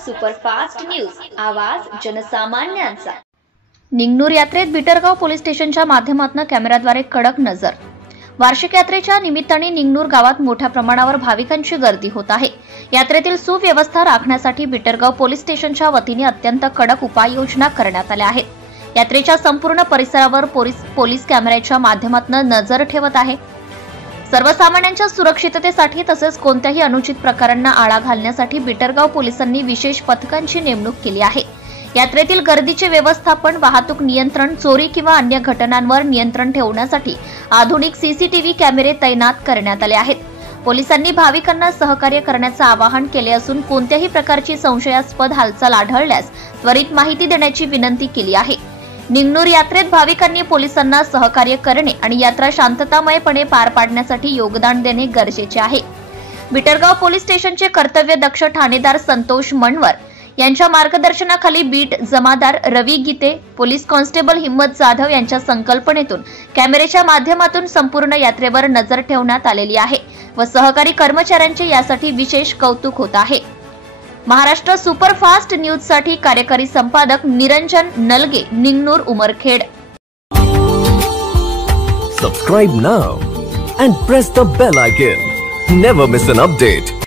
Superfast news, आवाज जनसामान्यांचा। निंगनूर यात्रेत Bitargaon police स्टेशनच्या माध्यमातून कॅमेऱ्याद्वारे कडक नजर। वार्षिक यात्रेच्या निमित्ताने निंगनूर गावात मोठ्या प्रमाणावर भाविकांची गर्दी होत आहे। यात्रेतील सुव्यवस्था राखण्यासाठी बिटरगाव पोलीस स्टेशनच्या वतीने अत्यंत कडक उपाययोजना करण्यात आल्या आहेत। यात्रेच्या संपूर्ण परिसरावर पोलीस कॅमेऱ्याच्या माध्यमातून नजर ठेवत आहे। सर्वसामान्यांच्या सुरक्षिततेसाठी तसेच कोणत्याही अनुचित प्रकारांना आळा घालण्यासाठी बिटरगाव पोलिसांनी विशेष पथकांची नेमणूक केली आहे। यात्रेतील गर्दीचे व्यवस्थापन, वाहतूक नियंत्रण, चोरी किंवा अन्य घटनांवर नियंत्रण ठेवण्यासाठी आधुनिक सीसीटीव्ही कॅमेरे तैनात करण्यात आले आहेत। पोलिसांनी भाविकांना सहकार्य करण्याचे आवाहन केले असून कोणत्याही प्रकारची संशयास्पद हालचाल आढळल्यास त्वरित माहिती देण्याची विनंती केली आहे। निंगनूर यात्रेत भाविकांनी पोलिसांना सहकार्य करणे आणि यात्रा शांततामयपणे पार पाडण्यासाठी योगदान देणे गरजेचे आहे। बिटरगाव पोलीस स्टेशनचे कर्तव्यदक्ष ठाणेदार संतोष मनवर यांच्या मार्गदर्शनाखाली बीट जमादार रवी गीते, पोलीस कॉन्स्टेबल हिम्मत जाधव यांच्या संकल्पनेतून कॅमेऱ्याच्या माध्यमातून संपूर्ण यात्रेवर नजर ठेवण्यात आलेली आहे व सहकारी कर्मचाऱ्यांचे यासाठी विशेष कौतुक होत आहे। महाराष्ट्र सुपरफास्ट न्यूज साठी कार्यकारी संपादक Niranjan नलगे, निंगनूर Umarkhed. Subscribe now and press the bell icon. Never miss an update.